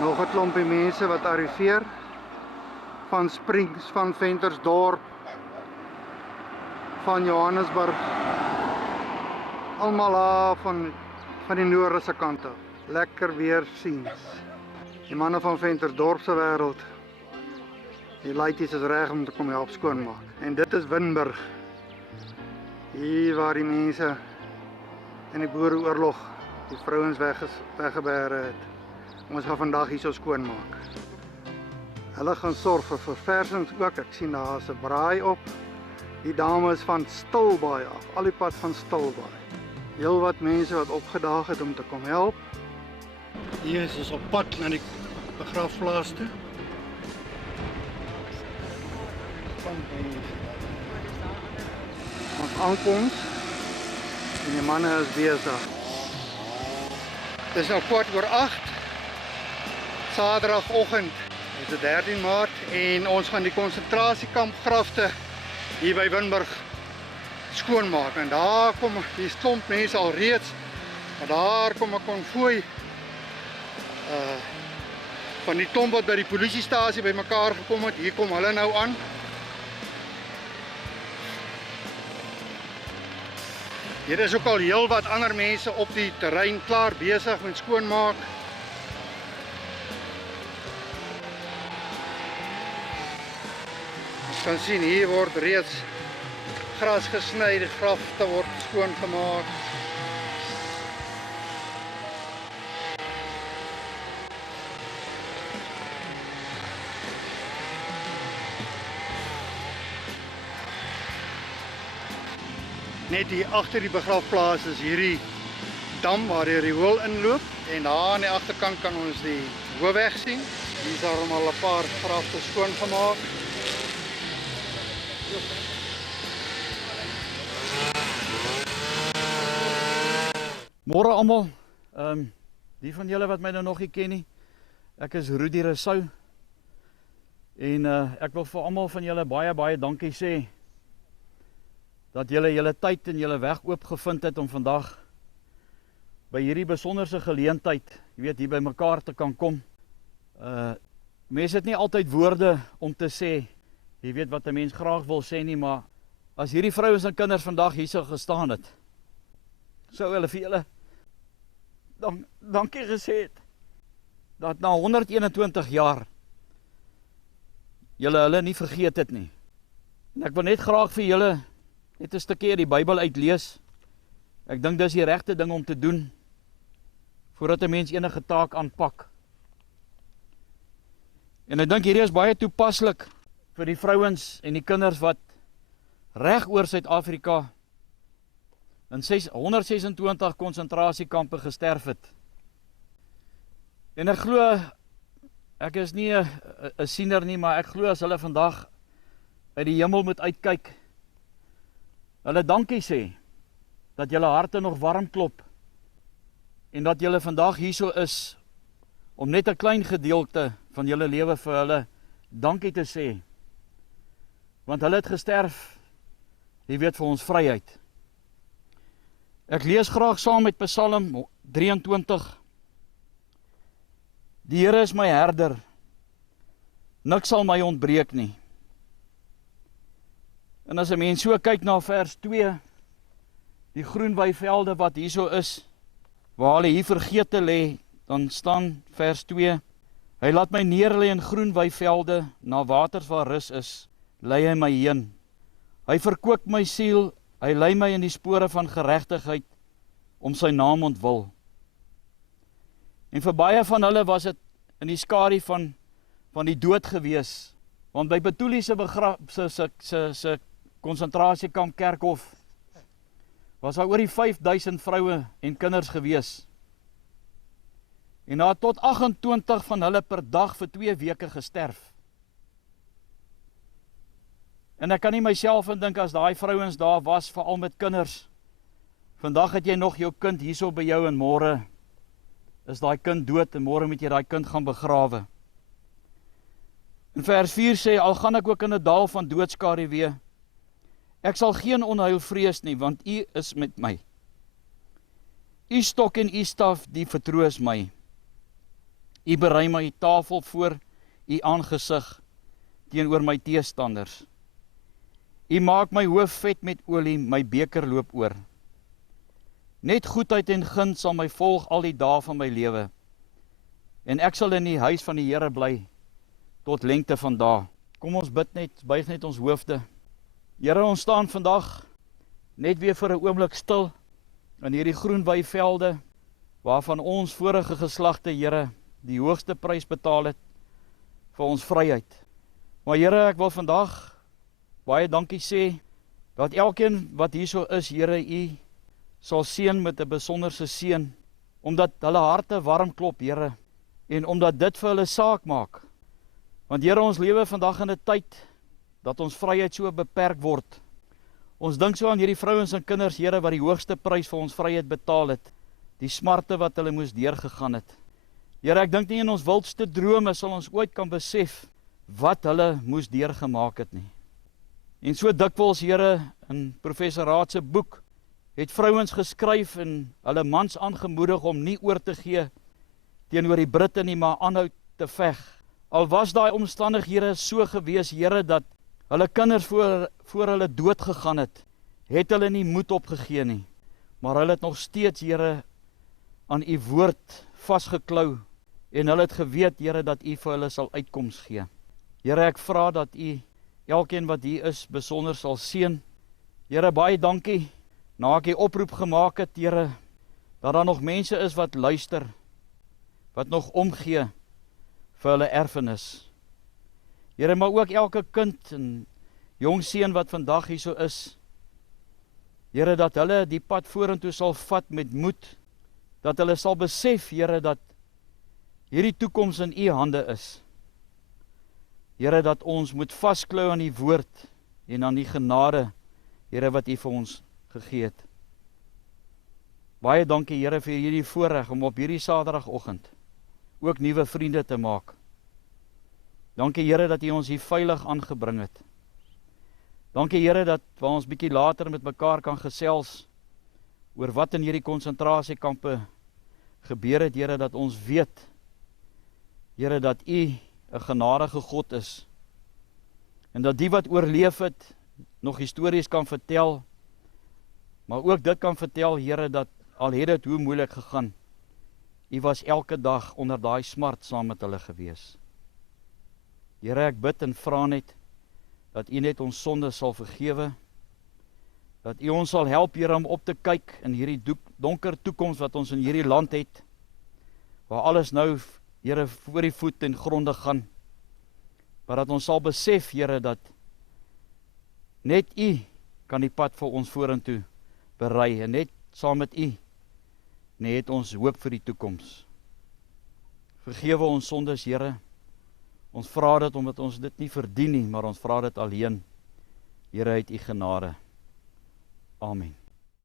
Nog 'n klompie mense wat arriveer van Springs, van Ventersdorp, van Johannesburg. Almal daar van die noorderse kant af. Lekker weer siens. Die manne van Ventersdorp se wêreld. Die laities is reg om te kom help skoonmaak. En dit is Winburg. Hier waar die mense in die Boereoorlog die vrouens weggebêre het. Ons gaan vandag hierso skoonmaak. Hulle gaan sorg vir verversings ook. Ek sien daar's 'n braai op. Die dame is van Stilbaai af, al die pad van Stilbaai. Heel wat mense wat opgedaag het om te kom help. Hier is ons op pad na die begrafplaas toe. Ons aankoms en die manne is besig. Dit is nou 8:15, Saterdagoggend, dit is 13 Maart en ons gaan die konsentrasiekamp grafte hier by Winburg skoonmaak. En daar kom die klomp mense al reeds, maar daar kom 'n konvooi van die klomp wat by die polisiestasie bymekaar gekom het. Hier kom hulle nou aan. Hier is ook al heel wat ander mense op die terrein klaar besig met skoonmaak. Ons kan sien hier word reeds gras gesny, die grafte word skoongemaak. Net hier agter die begrafplaas is hierdie dam waar die riool inloop en daar aan die agterkant kan ons die hoofweg sien. Hier is daar al 'n paar grafte skoongemaak. Môre almal, die van julle wat my nou nog nie ken nie, ek is Rudy Rousseau en ek wil vir almal van julle baie dankie sê dat julle tyd en julle weg oopgevind het om vandag by hierdie besonderse geleentheid, jy weet, hier by mekaar te kan kom. Mense het nie altyd woorde om te sê, jy weet wat 'n mens graag wil sê nie, maar as hierdie vrouens en kinders vandag hier sou gestaan het, sou hulle vir julle dankie gesê het, dat na 121 jaar julle hulle nie vergeet het nie. En ek wil net graag vir julle net 'n stukkie uit die Bybel uitlees. Ek dink dis die regte ding om te doen, voordat 'n mens enige taak aanpak. En ek dink hierdie is baie toepaslik vir die vrouens en die kinders wat reg oor Suid-Afrika in 126 konsentrasiekampe gesterf het. En ek glo, ek is nie 'n siener nie, maar ek glo as hulle vandag uit die hemel moet uitkyk, hulle dankie sê, dat julle harte nog warm klop, en dat julle vandag hierso is, om net 'n klein gedeelte van julle lewe vir hulle dankie te sê, want hulle het gesterf, jy weet, vir ons vryheid. Ek lees graag saam met Psalm 23. Die Here is my herder, niks sal my ontbreek nie. En as 'n mens so kyk na vers 2, die groen weivelde wat hierso is, waar hulle hier vergete lê, dan staan vers 2, hy laat my neerlê in groen weivelde, na waters waar rus is, lei hy my heen. Hy verkoop my siel, hy lei my in die spore van geregtigheid, om sy naam ontwil. En vir baie van hulle was dit in die skadu van die dood gewees, want by Betuli se konsentrasiekamp Kerkhof was daar oor die 5000 vroue en kinders gewees. En daar tot 28 van hulle per dag vir 2 weke gesterf. En ek kan nie myself indink as daai vrouens daar was, veral met kinders. Vandag het jy nog jou kind hierso by jou en môre is daai kind dood en môre moet jy daai kind gaan begrawe. In vers 4 sê, al gaan ek ook in 'n dal van doodskaduwee, ek sal geen onheil vrees nie, want U is met my. U stok en U staf, die vertroos my. U berei my tafel voor U aangesig teenoor my teestanders. U maak my hoof vet met olie, my beker loop oor. Net goedheid en guns sal my volg al die dae van my lewe, en ek sal in die huis van die Here bly tot lengte van dae. Kom ons bid net, buig net ons hoofde. Here, ons staan vandag net weer vir 'n oomblik stil in hierdie groen weivelde, waarvan ons vorige geslagte, Here, die hoogste prys betaal het vir ons vryheid. Maar Here, ek wil vandag baie dankie sê, dat elkeen wat hierso is, Here, U sal seën met 'n besonderse seën, omdat hulle harte warm klop, Here, en omdat dit vir hulle saak maak. Want Here, ons lewe vandag in 'n tyd dat ons vryheid so beperk word. Ons dink so aan hierdie vrouens en kinders, Here, wat die hoogste prys vir ons vryheid betaal het, die smarte wat hulle moes deurgegaan het. Here, ek dink nie in ons wildste drome sal ons ooit kan besef wat hulle moes deurgemaak het nie. En so dikwels, Here, in Professor Raad se boek, het vrouens geskryf en hulle mans aangemoedig om nie oor te gee teenoor die Britte nie, maar aanhou te veg. Al was daai omstandighede so gewees, Here, dat hulle kinders voor hulle dood gegaan het hulle nie moed opgegee nie, maar hulle het nog steeds, Here, aan U woord vasgeklou, en hulle het geweet, Here, dat U vir hulle sal uitkoms gee. Here, ek vra dat U elkeen wat hier is besonder sal seën. Here, baie dankie, na ek die oproep gemaak het, Here, dat daar nog mense is wat luister, wat nog omgee vir hulle erfenis. Here, maar ook elke kind en jong seun wat vandag hierso is, Here, dat hulle die pad vorentoe sal vat met moed, dat hulle sal besef, Here, dat hierdie toekoms in U hande is. Here, dat ons moet vasklou aan die woord en aan die genade, Here, wat U vir ons gegee het. Baie dankie, Here, vir hierdie voorreg om op hierdie Saterdagoggend ook nuwe vriende te maak. Dankie, Here, dat U ons hier veilig aangebring het. Dankie, Here, dat waar ons bietjie later met mekaar kan gesels oor wat in hierdie konsentrasiekampe gebeur het, Here, dat ons weet, Here, dat U 'n genadige God is, en dat die wat oorleef het, nog histories kan vertel, maar ook dit kan vertel, Here, dat al het dit hoe moeilik gegaan, U was elke dag onder daai smart saam met hulle gewees. Here, ek bid en vra net, dat U net ons sonde sal vergewe, dat U ons sal help, Here, om op te kyk in hierdie donker toekoms wat ons in hierdie land het, waar alles nou, Here, voor die voet en gronde gaan, maar dat ons sal besef, Here, dat net U kan die pad vir ons vorentoe berei, en net saam met U, net ons hoop vir die toekoms. Vergewe ons sondes, Here. Ons vra dit omdat ons dit nie verdien nie, maar ons vra dit alleen, Here, uit U genade. Amen.